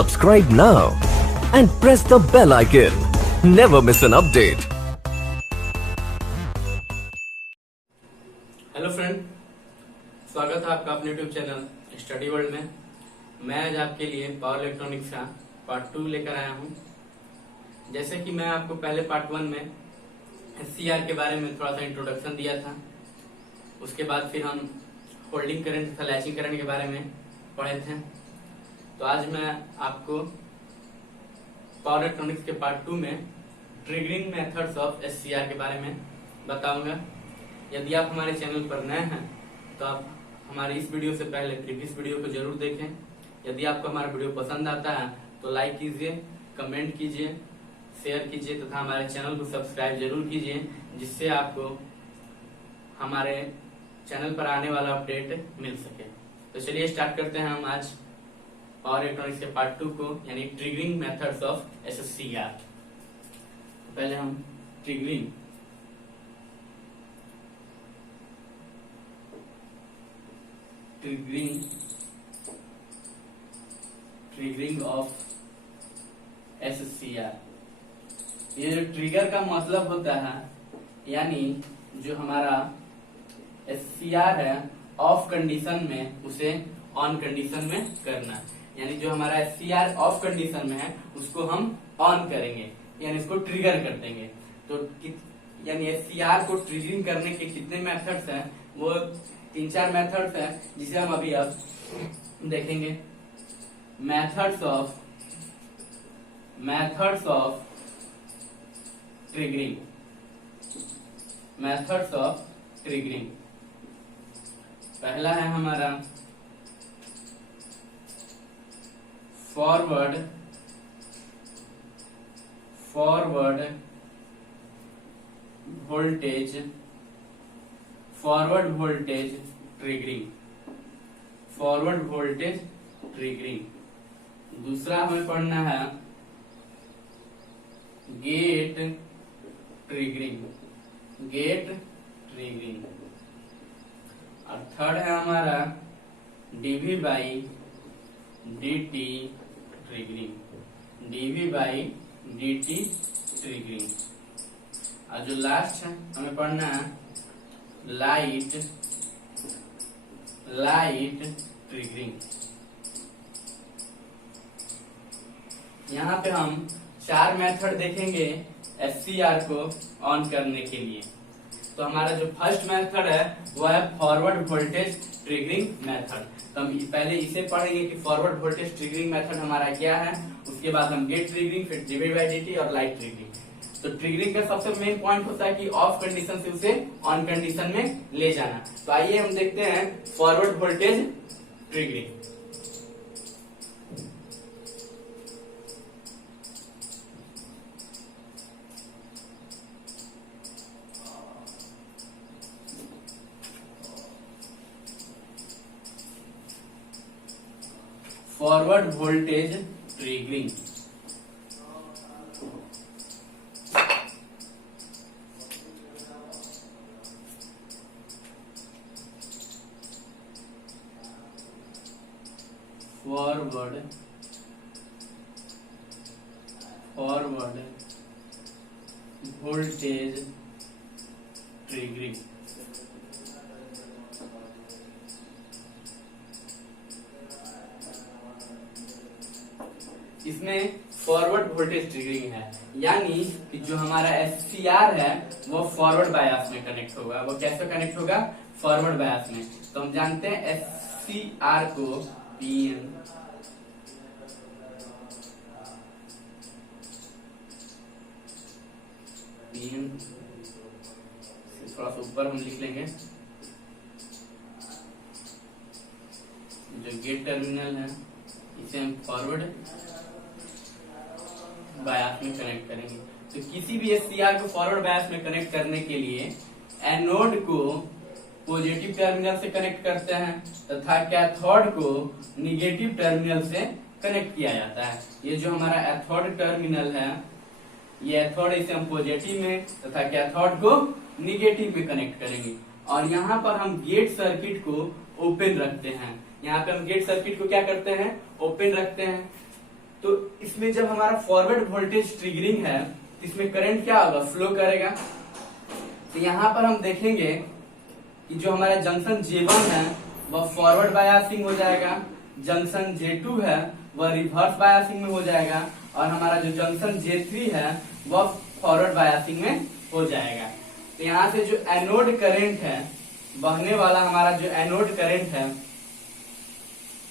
Subscribe now and press the bell icon. Never miss an update. Hello friend, स्वागत है आपका अपने YouTube channel study world में। मैं आज आपके लिए पावर इलेक्ट्रॉनिक्स का पार्ट 2 लेकर आया हूं। जैसे कि मैं आपको पहले पार्ट 1 में एससीआर के बारे में थोड़ा सा इंट्रोडक्शन दिया था, उसके बाद फिर हम होल्डिंग करंट तथा लैचिंग करंट के बारे में पढ़े थे। तो आज मैं आपको पावर इलेक्ट्रॉनिक्स के पार्ट 2 में ट्रिगरिंग मेथड्स ऑफ एससीआर के बारे में बताऊंगा। यदि आप हमारे चैनल पर नए हैं तो आप हमारी इस वीडियो से पहले प्रीवियस वीडियो को जरूर देखें। यदि आपको हमारा वीडियो पसंद आता है तो लाइक कीजिए, कमेंट कीजिए, शेयर कीजिए तथा हमारे चैनल को सब्सक्राइब जरूर कीजिए, जिससे आपको हमारे चैनल पर आने वाला अपडेट मिल सके। तो चलिए स्टार्ट करते हैं हम आज पावर इलेक्ट्रॉनिक्स के पार्ट 2 को, यानी ट्रिगरिंग मेथड्स ऑफ एससीआर। पहले हम ट्रिगरिंग ऑफ एससीआर। ये जो ट्रिगर का मतलब होता है, यानी जो हमारा एससीआर है ऑफ कंडीशन में उसे ऑन कंडीशन में करना, यानी जो हमारा एससीआर ऑफ कंडीशन में है उसको हम ऑन करेंगे, यानी इसको ट्रिगर कर देंगे। तो यानी एससीआर को ट्रिगरिंग करने के कितने मेथड्स हैं, वो 3-4 मेथड्स हैं, जिसे हम अभी अब देखेंगे। Methods of triggering. पहला है हमारा फॉरवर्ड वोल्टेज ट्रिगरिंग। दूसरा हमें पढ़ना है गेट ट्रिगरिंग। और थर्ड है हमारा डीवी बाई डीटी ट्रिगरिंग। और जो लास्ट है हमें पढ़ना है लाइट ट्रिगरिंग। यहाँ पे हम 4 मेथड देखेंगे एससीआर को ऑन करने के लिए। तो हमारा जो फर्स्ट मेथड है वो है फॉरवर्ड वोल्टेज ट्रिगरिंग मेथड। तो हम पहले इसे पढ़ेंगे कि फॉरवर्ड वोल्टेज ट्रिगरिंग मेथड हमारा क्या है। उसके बाद हम गेट ट्रिगरिंग, फिर डीवी बाई डीटी और लाइट ट्रिगरिंग। तो ट्रिगरिंग का सबसे मेन पॉइंट होता है कि ऑफ कंडीशन से उसे ऑन कंडीशन में ले जाना। तो आइए हम देखते हैं forward voltage triggering. Forward voltage triggering. Forward voltage triggering. इसमें फॉरवर्ड वोल्टेज ट्रिगरिंग है, यानी कि जो हमारा एससीआर है वो फॉरवर्ड बायस में कनेक्ट होगा। वो कैसे कनेक्ट होगा? फॉरवर्ड बायस में। तो हम जानते हैं एससीआर को पीएन थोड़ा सा ऊपर हम लिख लेंगे। जो गेट टर्मिनल है इसे हम फॉरवर्ड बायस में कनेक्ट करेंगे। तो किसी भी एससीआर को फॉरवर्ड बायस में कनेक्ट करने के लिए एनोड को पॉजिटिव टर्मिनल से कनेक्ट करते हैं तथा कैथोड को निगेटिव टर्मिनल से कनेक्ट किया जाता है। ये जो हमारा एथोड टर्मिनल है, ये एथोड इसे हम पॉजिटिव में तथा कैथोड को निगेटिव में कनेक्ट करेंगे। और यहाँ पर हम गेट सर्किट को ओपन रखते हैं। यहाँ पे हम गेट सर्किट को क्या करते हैं? ओपन रखते हैं। तो इसमें जब हमारा फॉरवर्ड वोल्टेज ट्रिगरिंग है तो इसमें करंट क्या होगा, फ्लो करेगा। तो यहाँ पर हम देखेंगे कि जो हमारा जंक्शन J1 है वह फॉरवर्ड बायसिंग हो जाएगा, जंक्शन J2 है वह रिवर्स बायसिंग में हो जाएगा, और हमारा जो जंक्शन J3 है वह फॉरवर्ड बायसिंग में हो जाएगा। तो यहाँ से जो एनोड करंट है, बहने वाला हमारा जो एनोड करंट है,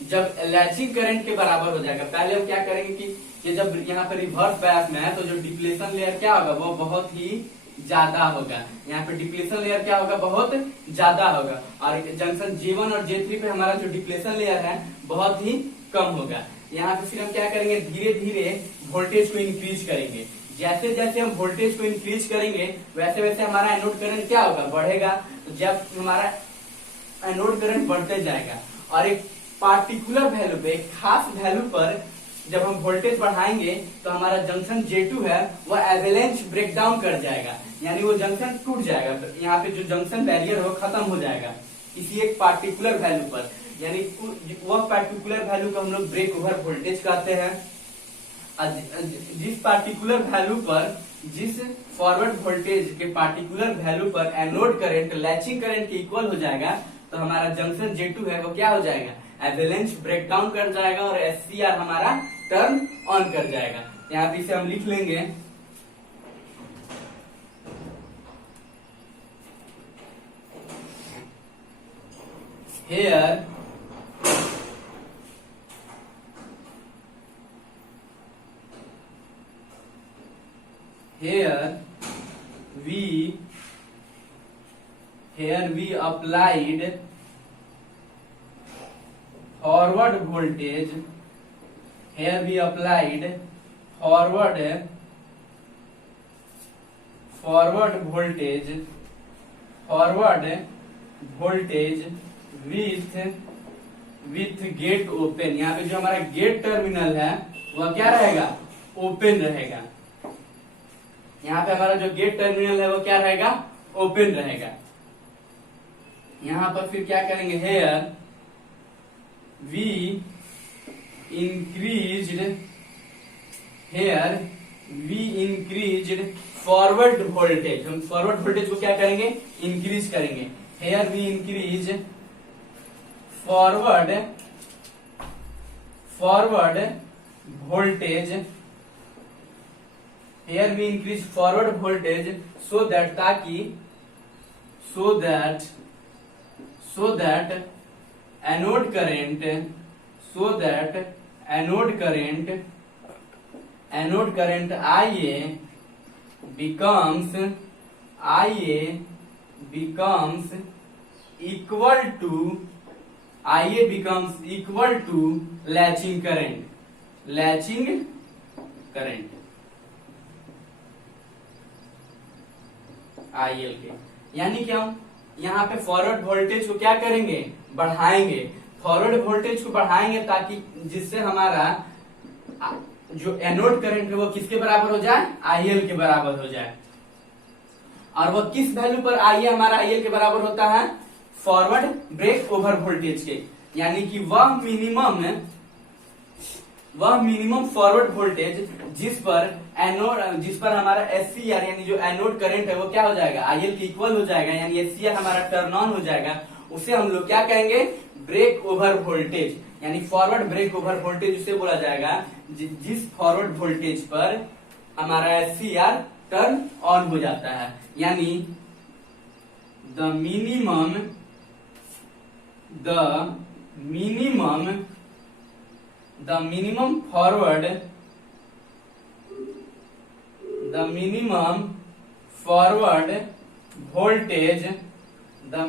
जब लैचिंग करंट के बराबर हो जाएगा। पहले हम क्या करेंगे कि ये जब यहाँ पर रिवर्स बायस में है तो जो डिप्लेशन लेयर क्या होगा वो बहुत ही ज्यादा होगा। यहाँ पे डिप्लेशन लेयर क्या होगा, बहुत ज्यादा होगा, और जंक्शन J1 और J3 पे हमारा जो डिप्लेशन लेयर है बहुत ही कम होगा। यहाँ पे फिर हम क्या करेंगे, धीरे धीरे वोल्टेज को इंक्रीज करेंगे। जैसे जैसे हम वोल्टेज को इंक्रीज करेंगे वैसे वैसे हमारा एनोड करंट क्या होगा, बढ़ेगा। तो जब हमारा एनोड करंट बढ़ते जाएगा और एक पार्टिकुलर वैल्यू पे, एक खास वैल्यू पर जब हम वोल्टेज बढ़ाएंगे तो हमारा जंक्शन J2 है वह एवरेज ब्रेकडाउन कर जाएगा, यानी वो जंक्शन टूट जाएगा। यहाँ पे जो जंक्शन बैरियर है वो खत्म हो जाएगा किसी एक पार्टिकुलर वैल्यू पर, यानी वह पार्टिकुलर वैल्यू को हम लोग ब्रेक ओवर वोल्टेज कहते हैं। जिस पार्टिकुलर वैल्यू पर, जिस फॉरवर्ड वोल्टेज के पार्टिकुलर वैल्यू पर एनोड करंट लैचिंग करंट के इक्वल हो जाएगा तो हमारा जंक्शन J2 है वो क्या हो जाएगा, एवरेज ब्रेकडाउन कर जाएगा और SCR हमारा टर्न ऑन कर जाएगा। यहाँ पे इसे हम लिख लेंगे, here we applied forward voltage, here we applied forward voltage with gate open। यहाँ पे जो हमारा गेट टर्मिनल है वह क्या रहेगा, ओपन रहेगा। यहाँ पे हमारा जो गेट टर्मिनल है वो क्या रहेगा, ओपन रहेगा। यहाँ पर फिर क्या करेंगे, here we increased forward voltage. हम फॉरवर्ड वोल्टेज को क्या करेंगे, इंक्रीज करेंगे। Here we increase forward voltage, here we increase forward voltage so that, ताकि so that anode current IA becomes equal to latching current IL के। यानी कि हम यहाँ पे फॉरवर्ड वोल्टेज को क्या करेंगे, बढ़ाएंगे। फॉरवर्ड वोल्टेज को बढ़ाएंगे ताकि जिससे हमारा जो एनोड करंट है वो किसके बराबर हो जाए, IL के बराबर हो जाए। और वो किस वैल्यू पर IA हमारा IL के बराबर होता है, फॉरवर्ड ब्रेक ओवर वोल्टेज के। यानी कि वह मिनिमम फॉरवर्ड वोल्टेज जिस पर हमारा SCR यानी जो एनोड करंट है वो क्या हो जाएगा, IL के इक्वल हो जाएगा, यानी SCR हमारा टर्न ऑन हो जाएगा। उसे हम लोग क्या कहेंगे, ब्रेक ओवर वोल्टेज, यानी फॉरवर्ड ब्रेक ओवर वोल्टेज उसे बोला जाएगा जिस फॉरवर्ड वोल्टेज पर हमारा SCR टर्न ऑन हो जाता है। यानी the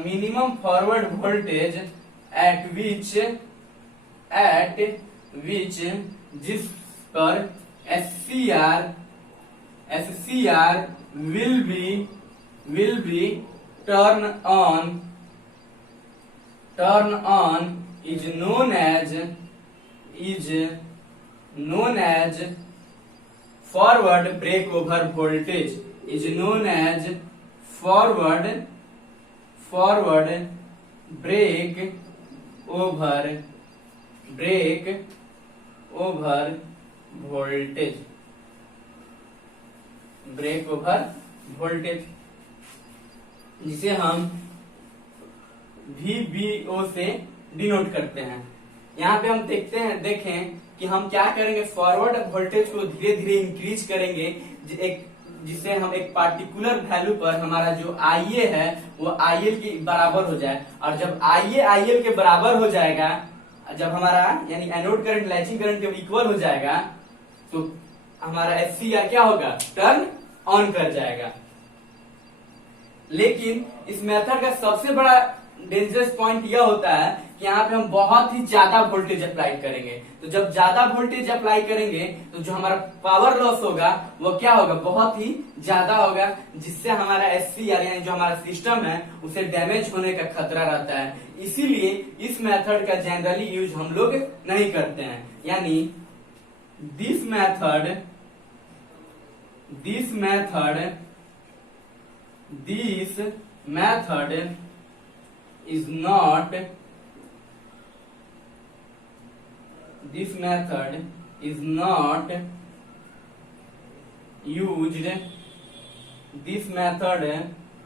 minimum forward voltage at which जिस पर SCR will be turn on is known as forward break over voltage, is known as forward break over voltage, break over voltage, जिसे हम VBO से denote करते हैं। यहाँ पे हम देखें कि हम क्या करेंगे, फॉरवर्ड वोल्टेज को धीरे धीरे इंक्रीज करेंगे, जिससे हम एक पार्टिकुलर वैल्यू पर हमारा जो IA है वो IL के बराबर हो जाए। और जब IA IL के बराबर हो जाएगा, जब हमारा यानी एनोड करंट लैचिंग करंट के इक्वल हो जाएगा, तो हमारा SCR क्या होगा, टर्न ऑन कर जाएगा। लेकिन इस मेथड का सबसे बड़ा डेंजरस पॉइंट यह होता है कि यहाँ पे हम बहुत ही ज्यादा वोल्टेज अप्लाई करेंगे। तो जब ज्यादा वोल्टेज अप्लाई करेंगे तो जो हमारा पावर लॉस होगा वो क्या होगा, बहुत ही ज्यादा होगा, जिससे हमारा SCR यानी जो हमारा सिस्टम है उसे डैमेज होने का खतरा रहता है। इसीलिए इस मेथड का जनरली यूज हम लोग नहीं करते हैं। यानी this method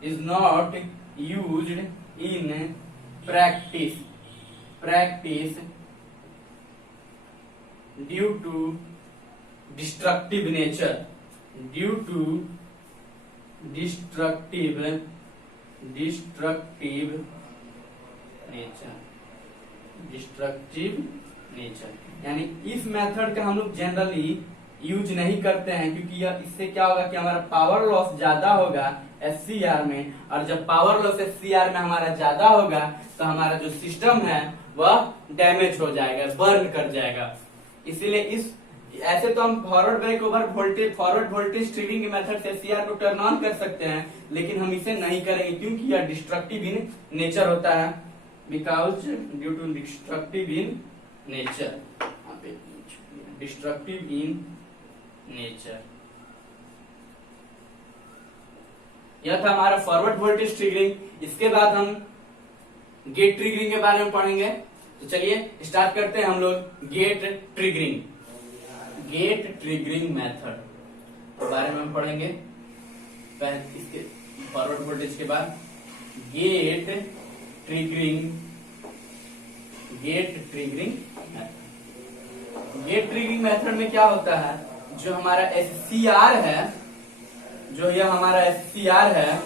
is not used in practice due to destructive nature, destructive nature. यानी इस मेथड का हम लोग जनरली यूज नहीं करते हैं, क्योंकि इससे क्या होगा कि हमारा पावर लॉस ज्यादा होगा SCR में, और जब पावर लॉस SCR में हमारा ज्यादा होगा तो हमारा जो सिस्टम है वह डैमेज हो जाएगा, बर्न कर जाएगा। इसीलिए ऐसे तो हम forward break over forward voltage triggering के मेथड से SCR को टर्न ऑन कर सकते हैं, लेकिन हम इसे नहीं करेंगे क्योंकि यह डिस्ट्रक्टिव इन नेचर होता है, because due to destructive in nature. Destructive in nature, यह था हमारा फॉरवर्ड वोल्टेज ट्रिगरिंग। इसके बाद हम गेट ट्रिगरिंग के बारे में पढ़ेंगे। तो चलिए स्टार्ट करते हैं हम लोग गेट ट्रिगरिंग मेथड के बारे में हम पढ़ेंगे। पहले इसके फॉरवर्ड वोल्टेज के बाद गेट ट्रिगरिंग मेथड में क्या होता है, जो हमारा SCR है, जो यह हमारा SCR है,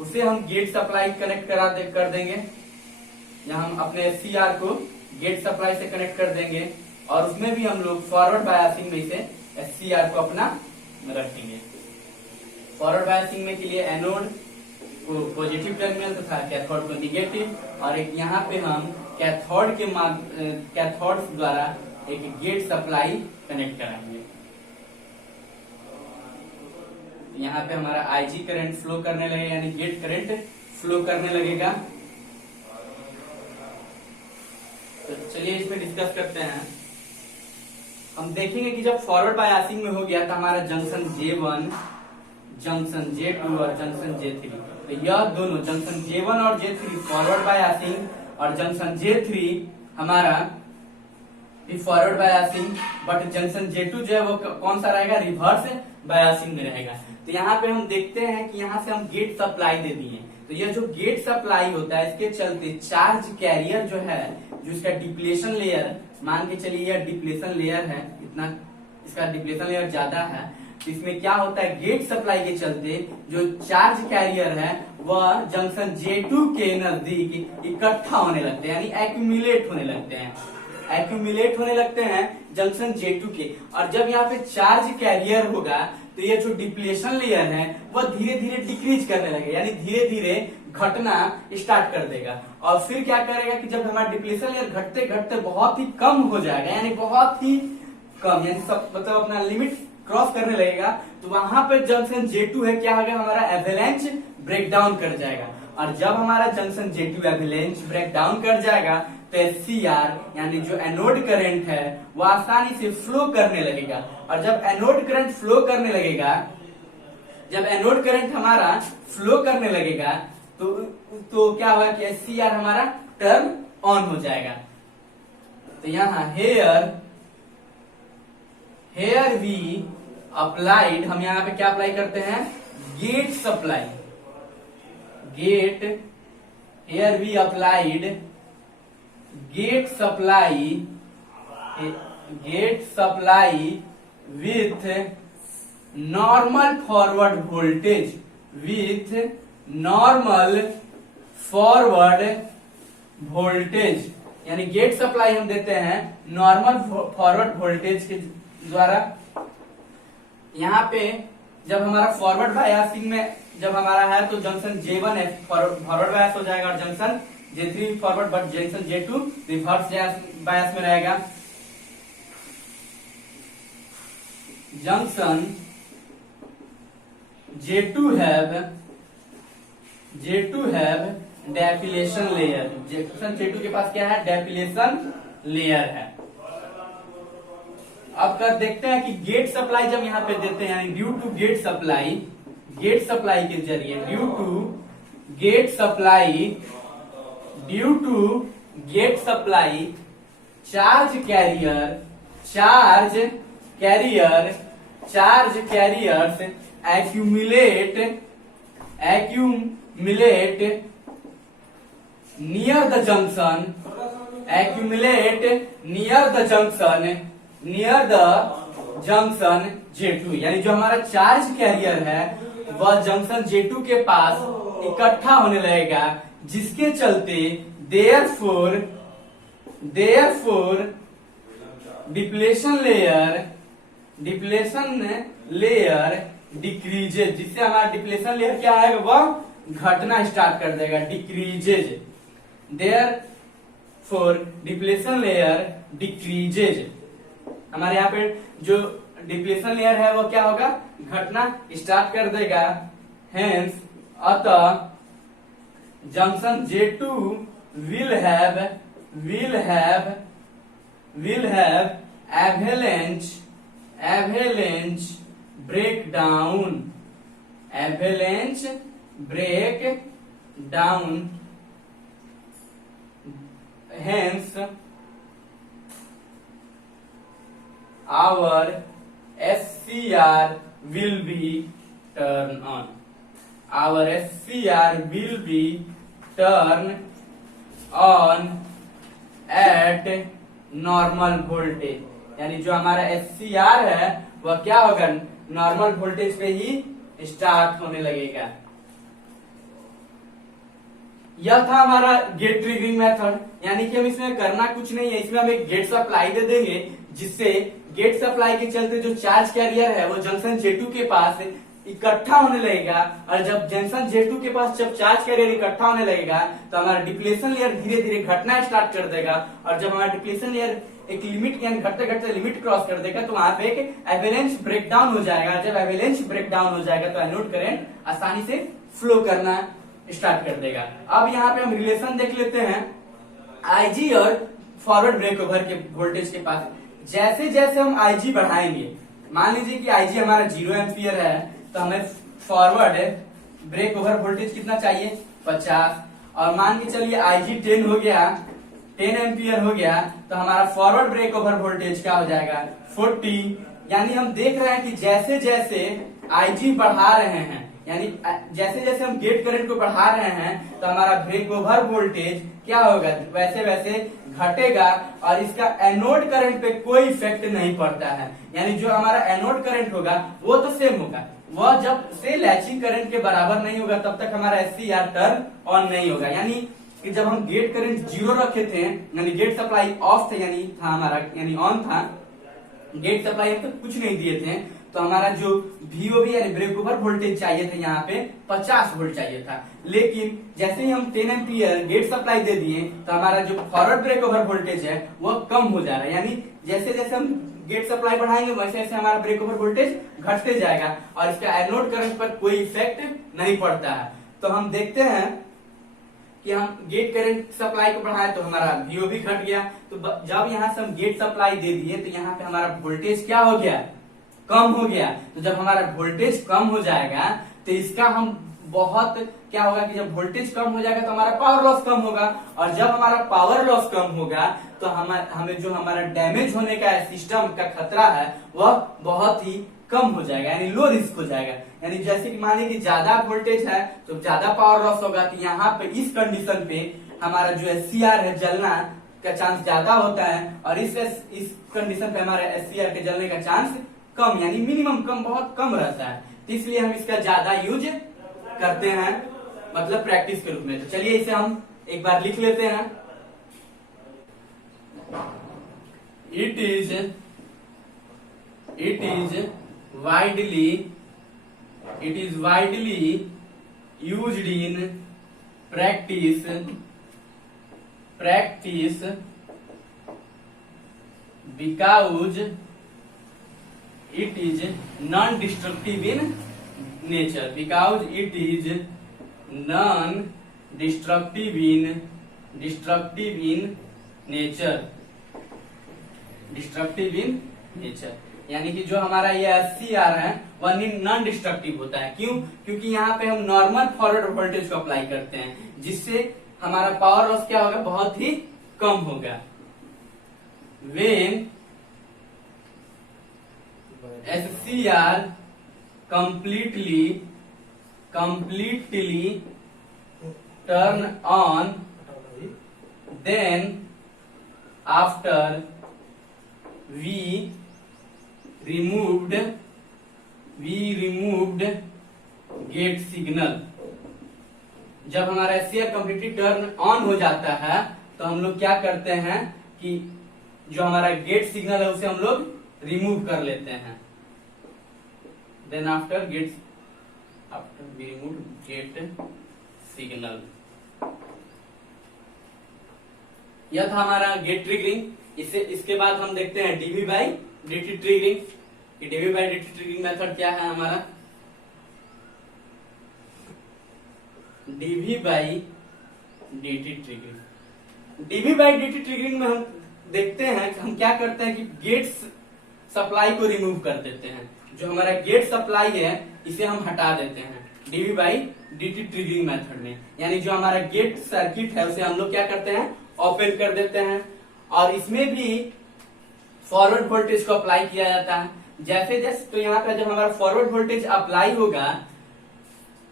उसे हम गेट सप्लाई कनेक्ट कर देंगे। यहाँ हम अपने SCR को गेट सप्लाई से कनेक्ट कर देंगे, और उसमें भी हम लोग फॉरवर्ड बायसिंग में से SCR को अपना रखेंगे। फॉरवर्ड बायसिंग में के लिए एनोड को पॉजिटिव टर्मिनल तथा कैथोड को निगेटिव, और एक यहाँ पे हम कैथोड द्वारा एक गेट सप्लाई कनेक्ट कराएंगे। यहाँ पे हमारा IG करंट फ्लो करने लगेगा, यानी गेट करंट फ्लो करने लगेगा। तो चलिए इसमें डिस्कस करते हैं। हम देखेंगे कि जब फॉरवर्ड बायसिंग में हो गया तो हमारा जंक्शन J1, जंक्शन J2 और जंक्शन J3, तो यह दोनों जंक्शन J1 और J3 फॉरवर्ड बायसिंग, और जंक्शन J3 हमारा forward biasing, but junction J2 जो है वो कौन सा रहेगा, रिवर्स बायसिंग में रहेगा। तो यहाँ पे हम देखते हैं कि यहाँ से हम गेट सप्लाई दे दिए, तो यह जो गेट सप्लाई होता है इसके चलते चार्ज कैरियर जो है, जो इसका डिप्लेशन लेयर, मान के चलिए यह डिप्लेशन लेयर है, इतना इसका डिप्लेशन लेयर ज्यादा है, तो इसमें क्या होता है, गेट सप्लाई के चलते जो चार्ज कैरियर है वह जंक्शन J2 के नजदीक इकट्ठा होने लगते हैं, यानी एक्यूमुलेट होने लगते हैं जंक्शन J2 के। और जब यहाँ पे चार्ज कैरियर होगा तो ये जो डिप्लेशन लेयर है वह धीरे धीरे डिक्रीज करने लगेगा, यानी धीरे धीरे घटना स्टार्ट कर देगा। और फिर क्या करेगा कि जब हमारा डिप्लेशन लेयर घटते घटते बहुत ही कम हो जाएगा, यानी बहुत ही कम, यानी मतलब अपना लिमिट क्रॉस करने लगेगा, तो वहां पे जंक्शन J2 है क्या होगा, हमारा एवेलेंच ब्रेकडाउन कर जाएगा। और जब हमारा जंक्शन J2 एवेलेंच ब्रेकडाउन कर जाएगा तो SCR यानी जो एनोड करंट है वो आसानी से फ्लो करने लगेगा। और जब एनोड करंट फ्लो करने लगेगा, जब एनोड करंट हमारा फ्लो करने लगेगा तो क्या होगा कि SCR हमारा टर्न ऑन हो जाएगा। तो यहाँ हेयर वी अप्लाइड, हम यहाँ पे क्या अप्लाई करते हैं, gate supply, gate, here we applied gate supply with normal forward voltage, with normal forward voltage, यानी गेट सप्लाई हम देते हैं नॉर्मल फॉरवर्ड वोल्टेज के द्वारा। यहाँ पे जब हमारा फॉरवर्ड बायसिंग में जब हमारा है तो जंक्शन J1 है फॉरवर्ड बायस हो जाएगा, और junction J3 forward, but junction J2 reverse bias में रहेगा। Junction J2 have depletion layer, junction J2 के पास क्या है, डेफिलेशन लेयर है। अब कर देखते हैं कि गेट सप्लाई जब यहाँ पे देते हैं, यानी ड्यू टू गेट सप्लाई के जरिए, due to gate supply charge carriers accumulate near the junction J2, यानी जो हमारा चार्ज कैरियर है वह जंक्शन J2 के पास इकट्ठा होने लगेगा, जिसके चलते therefore डिप्लेशन लेयर डिक्रीजेज, जिससे हमारा डिप्लेशन लेयर क्या है, वह घटना स्टार्ट कर देगा, decreases, therefore depletion layer decreases, हमारे यहाँ पे जो डिप्लेशन लेयर है वो क्या होगा, घटना स्टार्ट कर देगा। हेंस अतः junction J2 will have avalanche breakdown, hence our SCR will be turn on, at normal voltage, यानी जो हमारा SCR है वह क्या होगा, नॉर्मल वोल्टेज पे ही स्टार्ट होने लगेगा। यह था हमारा गेट ट्रिगरिंग मेथड, यानी कि हम इसमें करना कुछ नहीं है, इसमें हम एक गेट सप्लाई दे देंगे, जिससे गेट सप्लाई के चलते जो चार्ज कैरियर है वो जंक्शन J2 के पास इकट्ठा होने लगेगा, और जब जंक्शन J2 के पास जब चार्ज कैरियर इकट्ठा होने लगेगा तो हमारा डिप्लेशन लेयर धीरे धीरे घटना स्टार्ट कर देगा, और जब हमारा डिप्लेशन लेयर एक लिमिट यानी घटते घटते लिमिट क्रॉस कर देगा तो वहां पे एक एवरेंस ब्रेकडाउन हो जाएगा। जब एवरेंस ब्रेकडाउन हो जाएगा तो एनोड करंट आसानी से फ्लो करना स्टार्ट कर देगा। अब यहाँ पे हम रिलेशन देख लेते हैं IG और फॉरवर्ड ब्रेकओवर के वोल्टेज के पास। जैसे जैसे हम IG बढ़ाएंगे, मान लीजिए कि IG हमारा 0 एम्पियर है, तो हमें फॉरवर्ड ब्रेकओवर वोल्टेज कितना चाहिए, 50, और मान के चलिए IG 10 हो गया, 10 एम्पियर हो गया, तो हमारा फॉरवर्ड ब्रेकओवर वोल्टेज क्या हो जाएगा, 40। यानी हम देख रहे हैं कि जैसे जैसे IG बढ़ा रहे हैं, यानी जैसे जैसे हम गेट करंट को बढ़ा रहे हैं तो हमारा ब्रेकओवर वोल्टेज क्या होगा, वैसे वैसे घटेगा, और इसका एनोड करंट पे कोई इफेक्ट नहीं पड़ता है। यानी जो हमारा एनोड करंट होगा वो तो सेम होगा, वह जब से लैचिंग करंट के बराबर नहीं होगा तब तक हमारा SCR टर्न ऑन नहीं होगा। यानी कि जब हम गेट करंट 0 रखे थे, यानी गेट सप्लाई ऑफ था, यानी था हमारा, यानी ऑन था, गेट सप्लाई हम तो कुछ नहीं दिए थे, तो हमारा जो VOV यानी ब्रेकओवर वोल्टेज चाहिए था यहाँ पे 50 वोल्ट चाहिए था। लेकिन जैसे ही हम 10 एम्पियर गेट सप्लाई दे दिए तो हमारा जो फॉरवर्ड ब्रेकओवर वोल्टेज है वह कम हो जा रहा है। यानी जैसे जैसे हम गेट सप्लाई बढ़ाएंगे वैसे वैसे हमारा ब्रेकओवर वोल्टेज घटते जाएगा, और इसका एनोड करंट पर कोई इफेक्ट नहीं पड़ता है। तो हम देखते हैं कि हम गेट करंट सप्लाई को बढ़ाए तो हमारा VOV घट गया, तो जब यहाँ से हम गेट सप्लाई दे दिए तो यहाँ पे हमारा वोल्टेज क्या हो गया, कम हो गया। तो जब हमारा वोल्टेज कम हो जाएगा तो इसका हम बहुत क्या होगा कि जब वोल्टेज कम हो जाएगा तो हमारा पावर लॉस कम होगा, और जब हमारा पावर लॉस कम होगा तो हमें जो हमारा डैमेज होने का सिस्टम का खतरा है वह बहुत ही कम हो जाएगा, यानी लो रिस्क हो जाएगा। यानी जैसे कि मान लीजिए कि ज्यादा वोल्टेज है तो ज्यादा पावर लॉस होगा, तो यहाँ पे इस कंडीशन पे हमारा जो SCR है जलना का चांस ज्यादा होता है, और इस कंडीशन पे हमारा SCR के जलने का चांस कम, यानी मिनिमम कम, बहुत कम रहता है। तो इसलिए हम इसका ज्यादा यूज करते हैं, मतलब प्रैक्टिस के रूप में। तो चलिए इसे हम एक बार लिख लेते हैं। It is widely used in practice because it is non destructive in nature, because it is non destructive in nature, यानी कि जो हमारा ये SCR है वह नॉन डिस्ट्रक्टिव होता है। क्यों? क्योंकि यहाँ पे हम नॉर्मल फॉरवर्ड वोल्टेज को अप्लाई करते हैं, जिससे हमारा पावर लॉस क्या होगा, बहुत ही कम होगा। When SCR completely turn on, then after we removed gate signal. जब हमारा SCR कम्प्लीटली टर्न ऑन हो जाता है तो हम लोग क्या करते हैं कि जो हमारा गेट सिग्नल है उसे हम लोग रिमूव कर लेते हैं। Then after we remove gate signal. यह था हमारा गेट ट्रिगरिंग। इसके बाद हम देखते हैं DV by DT triggering. DV by DT triggering method क्या है हमारा? डीवी बाई डीटी ट्रिगरिंग में हम देखते हैं कि हम क्या करते हैं कि गेट सप्लाई को रिमूव कर देते हैं। जो हमारा गेट सप्लाई है इसे हम हटा देते हैं DV by DT triggering method में। यानी जो हमारा गेट सर्किट है उसे हम लोग क्या करते हैं, ओपन कर देते हैं। और इसमें भी फॉरवर्ड वोल्टेज को अप्लाई किया जाता है। जैसे जैसे तो यहाँ पर जब हमारा फॉरवर्ड वोल्टेज अप्लाई होगा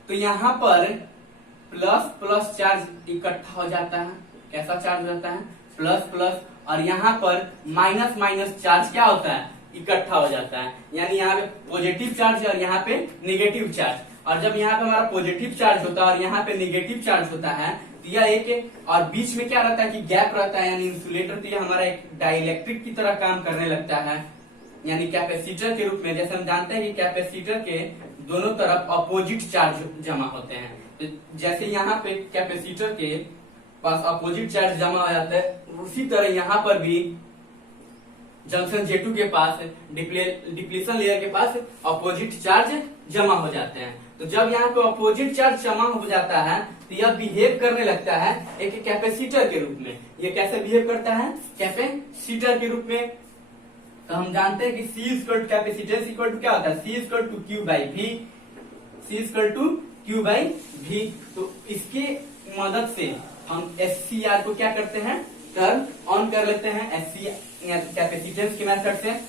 तो यहाँ पर प्लस प्लस चार्ज इकट्ठा हो जाता है। कैसा चार्ज होता है? Plus plus. और यहाँ पर माइनस माइनस चार्ज क्या होता है, इकट्ठा हो जाता है। यानी यहाँ पे पॉजिटिव चार्ज है और यहाँ पे नेगेटिव चार्ज। और जब यहाँ पे हमारा पॉजिटिव चार्ज होता है और यहाँ पे नेगेटिव चार्ज होता है तो यह एक, और बीच में क्या रहता है कि गैप रहता है, यानी इंसुलेटर। तो यह हमारा एक डाइलेक्ट्रिक की तरह काम करने लगता है, यानी कैपेसिटर के रूप में। जैसे हम जानते हैं कि कैपेसिटर के दोनों तरफ अपोजिट चार्ज जमा होते हैं। तो जैसे यहाँ पे कैपेसिटर के पास अपोजिट चार्ज जमा हो जाता है, उसी तरह यहाँ पर भी जंक्शन J2 के पास डिप्लीशन लेयर के पास अपोजिट चार्ज जमा हो जाते हैं। तो जब यहाँ पे अपोजिट चार्ज जमा हो जाता है तो यह बिहेव करने लगता है एक कैपेसिटर के रूप में। ये कैसे बिहेव करता है? कैपेसिटर के रूप में। तो हम जानते हैं कि C equal to capacitance equal to क्या होता है, C equal to Q by V, C equal to Q by V। तो इसके मदद से हम SCR को क्या करते हैं, टर्न ऑन कर लेते हैं SCR कैपेसिटेंस के मेथड से।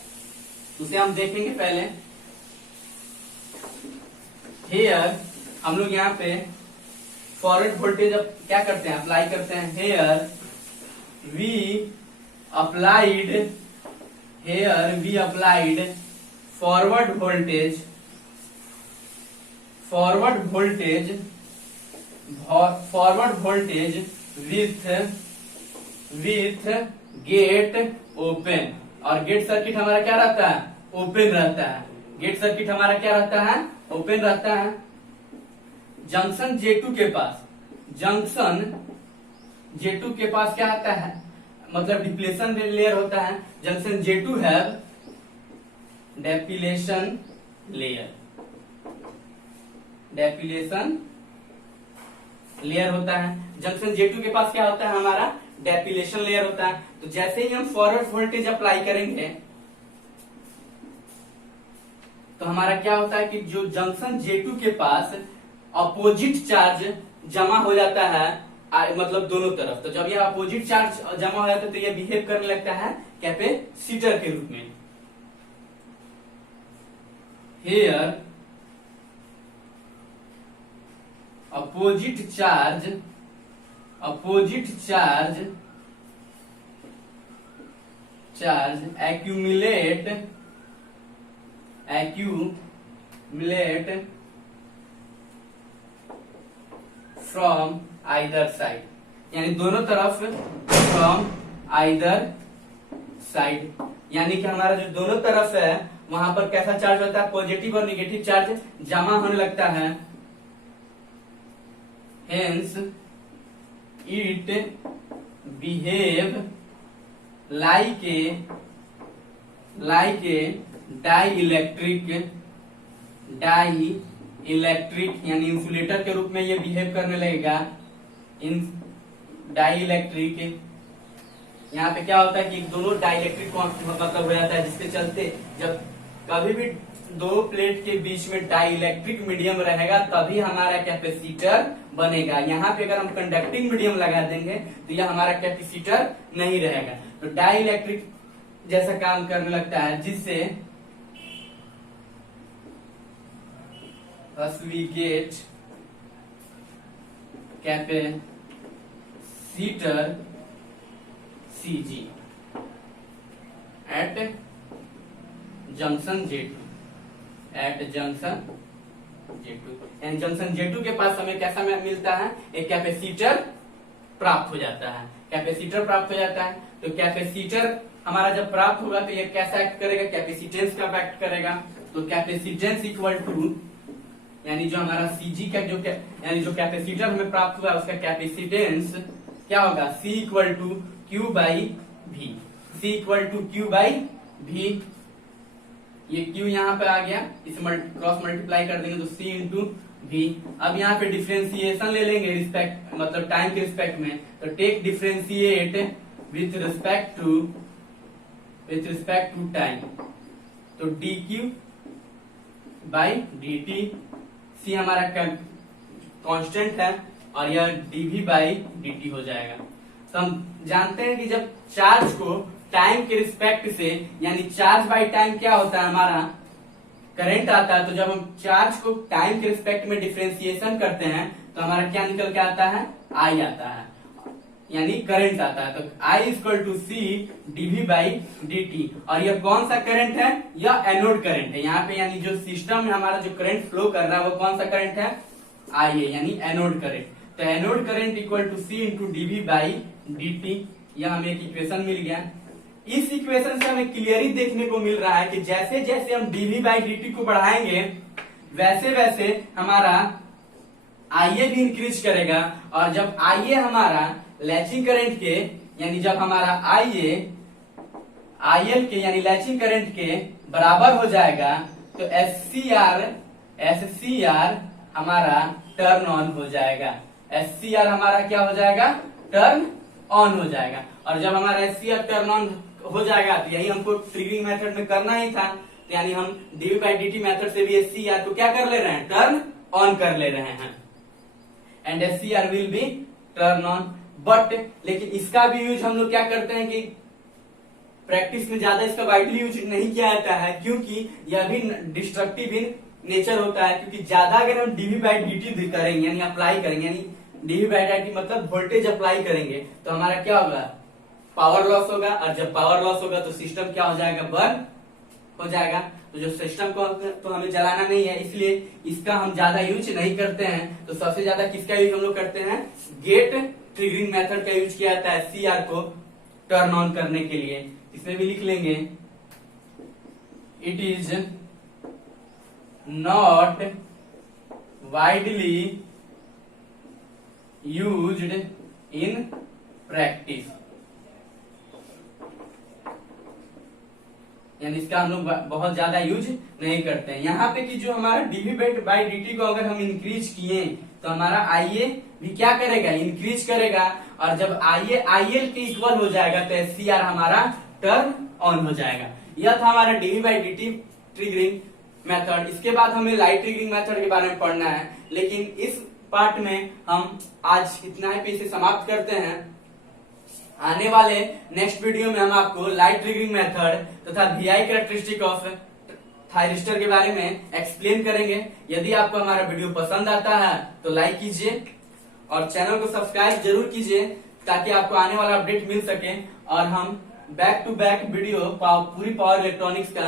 उसे हम देखेंगे पहले। हेयर हम लोग यहाँ पे फॉरवर्ड वोल्टेज अब क्या करते हैं, अप्लाई करते हैं। Here we applied forward voltage with gate open. और गेट सर्किट हमारा क्या रहता है, ओपन रहता है। गेट सर्किट हमारा क्या रहता है, ओपन रहता है। जंक्शन J2 के पास क्या आता है, मतलब डिप्लेशन लेयर होता है। जंक्शन J2 है डेपिलेशन लेयर होता है। जंक्शन J2 के पास क्या होता है, हमारा डेपिलेशन लेयर होता है। तो जैसे ही हम फॉरवर्ड वोल्टेज अप्लाई करेंगे तो हमारा क्या होता है कि जो जंक्शन J2 के पास अपोजिट चार्ज जमा हो जाता है मतलब दोनों तरफ। तो जब यह अपोजिट चार्ज जमा हो जाता है तो यह बिहेव करने लगता है कैपेसिटर के रूप में। Here opposite charge accumulate from either side, यानी दोनों तरफ from either side, यानी कि हमारा जो दोनों तरफ है वहां पर कैसा चार्ज होता है, पॉजिटिव और निगेटिव चार्ज जमा होने लगता है। Hence it behave like a dielectric यानी इंसुलेटर के रूप में ये बिहेव करने लगेगा। इन डाइइलेक्ट्रिक, यहाँ पे क्या होता है कि दोनों डाइइलेक्ट्रिक मतलब हो जाता है, जिसके चलते जब कभी भी दो प्लेट के बीच में डाइइलेक्ट्रिक मीडियम रहेगा तभी हमारा कैपेसिटर बनेगा। यहाँ पे अगर हम कंडक्टिंग मीडियम लगा देंगे तो यह हमारा कैपेसिटर नहीं रहेगा। तो डाइइलेक्ट्रिक जैसा काम करने लगता है, जिससे thus we get capacitor CG at junction J2, यानी जंक्शन J2 के पास हमें कैसा मिलता है, एक कैपेसिटर प्राप्त हो जाता है। तो कैपेसिटर हमारा जब प्राप्त होगा तो ये कैसा एक्ट करेगा, कैपेसिटेंस का एक्ट करेगा। तो कैपेसिटेंस इक्वल टू, यानी जो हमारा CG का यानी जो कैपेसिटर हमें प्राप्त हुआ उसका कैपेसिटेंस क्या होगा, C equal to Q by V. ये Q यहाँ पे आ गया, इसे क्रॉस मल्टीप्लाई कर देंगे तो C इंटू भी। अब यहाँ पे डिफ्रेंसिएशन ले लेंगे रिस्पेक्ट मतलब टाइम के रिस्पेक्ट में, तो take differentiate with respect to time. तो dq बाई dt, C हमारा कांस्टेंट है और यह dv बाई dt हो जाएगा। तो हम जानते हैं कि जब चार्ज को टाइम के रिस्पेक्ट से, यानी चार्ज बाई टाइम क्या होता है, हमारा करंट आता है। तो जब हम चार्ज को टाइम के रिस्पेक्ट में डिफरेंशिएशन करते हैं तो हमारा क्या निकल के आता है, I आता है, यानी करंट आता है। तो I equal to C DV by D T. और यह कौन सा करंट है, यह एनोड करंट है। यहाँ पे यानी जो सिस्टम में हमारा जो करंट फ्लो कर रहा है वो कौन सा करंट है, I है, यानी एनोड करंट। तो anode current equal to C into DV by D T. यह हमें एक इक्वेशन मिल गया। इस इक्वेशन से हमें क्लियरली देखने को मिल रहा है कि जैसे जैसे हम डीवी बाई डी टी को बढ़ाएंगे वैसे वैसे हमारा आईए भी इंक्रीज करेगा। और जब आईए हमारा लैचिंग करंट के, यानी जब हमारा आईए आईएल के यानी लैचिंग करंट के बराबर हो जाएगा तो एससीआर हमारा टर्न ऑन हो जाएगा। एससीआर हमारा क्या हो जाएगा, टर्न ऑन हो जाएगा। और जब हमारा एससीआर टर्न ऑन हो जाएगा तो यही हमको ट्रिगरिंग मेथड में करना ही था। तो यानी हम DV by D T method से भी एससीआर को क्या कर ले रहे हैं, टर्न ऑन कर ले रहे हैं। And SCR will be turn on. But लेकिन इसका भी यूज हम लोग क्या करते हैं कि प्रैक्टिस में ज्यादा इसका वाइडली यूज नहीं किया जाता है, क्योंकि यह भी डिस्ट्रक्टिव इन नेचर होता है। क्योंकि ज्यादा अगर हम डीवी बाई डी करेंगे यानी अप्लाई करेंगे, यानी डीवी बाई डी मतलब वोल्टेज अप्लाई करेंगे तो हमारा क्या होगा, पावर लॉस होगा। और जब पावर लॉस होगा तो सिस्टम क्या हो जाएगा, बर्न हो जाएगा। तो जो सिस्टम को तो हमें जलाना नहीं है, इसलिए इसका हम ज्यादा यूज नहीं करते हैं। तो सबसे ज्यादा किसका यूज हम लोग करते हैं, गेट ट्रिगरिंग मेथड का यूज किया जाता है सीआर को टर्न ऑन करने के लिए। इसमें भी लिख लेंगे, it is not widely used in practice, यानी इसका हम लोग बहुत ज्यादा यूज नहीं करते हैं। यहाँ पे कि जो हमारा डीवी बाई डी को अगर हम इंक्रीज किए तो हमारा आईए भी क्या करेगा, इंक्रीज करेगा। और जब आईए आईएल के इक्वल हो जाएगा तो एससीआर हमारा टर्न ऑन हो जाएगा। यह था हमारा DV by D triggering method. इसके बाद हमें लाइट ट्रिगरिंग मेथड के बारे में पढ़ना है, लेकिन इस पार्ट में हम आज इतना ही पे इसे समाप्त करते हैं। आने वाले नेक्स्ट वीडियो में हम आपको लाइट ट्रिगरिंग मेथड तथा वीआई कैरेक्टरिस्टिक ऑफ थायरिस्टर के बारे में एक्सप्लेन करेंगे। यदि आपको हमारा वीडियो पसंद आता है तो लाइक कीजिए और चैनल को सब्सक्राइब जरूर कीजिए ताकि आपको आने वाला अपडेट मिल सके और हम बैक टू बैक वीडियो पूरी पावर इलेक्ट्रॉनिक्स का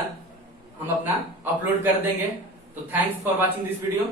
हम अपना अपलोड कर देंगे। तो thanks for watching this video.